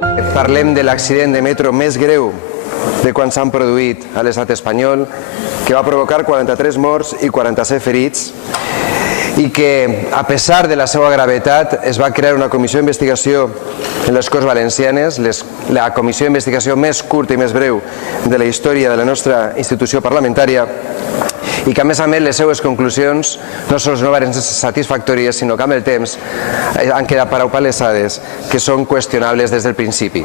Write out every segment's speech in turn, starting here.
Parlem de l'accident de metro més greu de quan s'han produït a l'estat espanyol, que va provocar 43 morts i 47 ferits, i que, a pesar de la seva gravetat, es va crear una comissió d'investigació en les Corts Valencianes, la comissió d'investigació més curta i més breu de la història de la nostra institució parlamentària, i que, a més, les seues conclusions no sols no van ser satisfactòries, sinó que amb el temps han quedat prou palesades, que són qüestionables des del principi.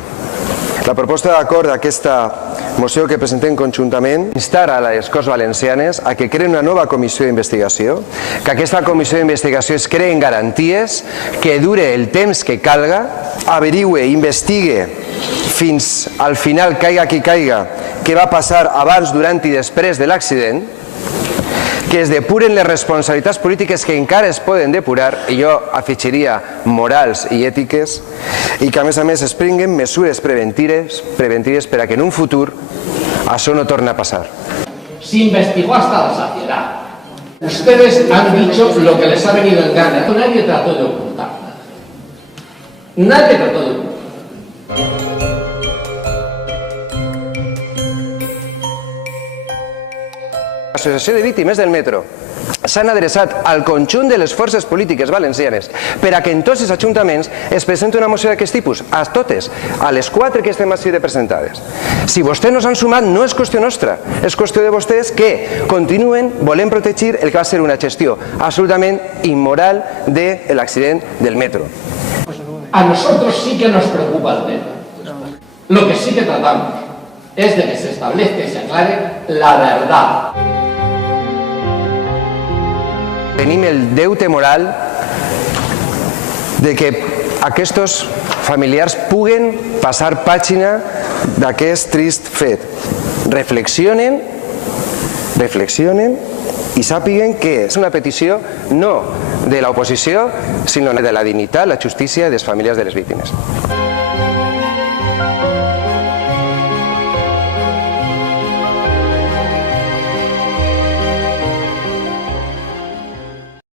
La proposta d'acord d'aquesta moció que presentem conjuntament instar a les Corts Valencianes a que creen una nova comissió d'investigació, que aquesta comissió d'investigació es creen garanties, que dure el temps que calga, averigüe, investigue fins al final, caiga qui caiga, què va passar abans, durant i després de l'accident, que es depuren les responsabilitats polítiques que encara es poden depurar, i jo afegiria morals i ètiques, i que a més es prenguen mesures preventives per a que en un futur això no torni a pasar. Se investigó hasta la saciedad. Ustedes han dicho lo que les ha venido en gana. Nadie trató de ocultar nada. Nadie trató de ocultar. L'Associació de Víctimes del Metro s'han adreçat al conjunt de les forces polítiques valencianes per a que en tots els ajuntaments es presenti una moció d'aquest tipus, a totes, a les 4 que estem així de presentades. Si vostès no s'han sumat, no és qüestió nostra, és qüestió de vostès que continuen volent protegir el que va ser una gestió absolutament immoral de l'accident del metro. A nosotros sí que nos preocupa el tema. Lo que sí que tratamos es de que se establezca y se aclare la verdad. Tenim el deute moral de que aquests familiars puguen passar pàgina d'aquest trist fet. Reflexionen i sàpiguen que és una petició no de l'oposició, sinó de la dignitat, la justícia i de les famílies de les víctimes.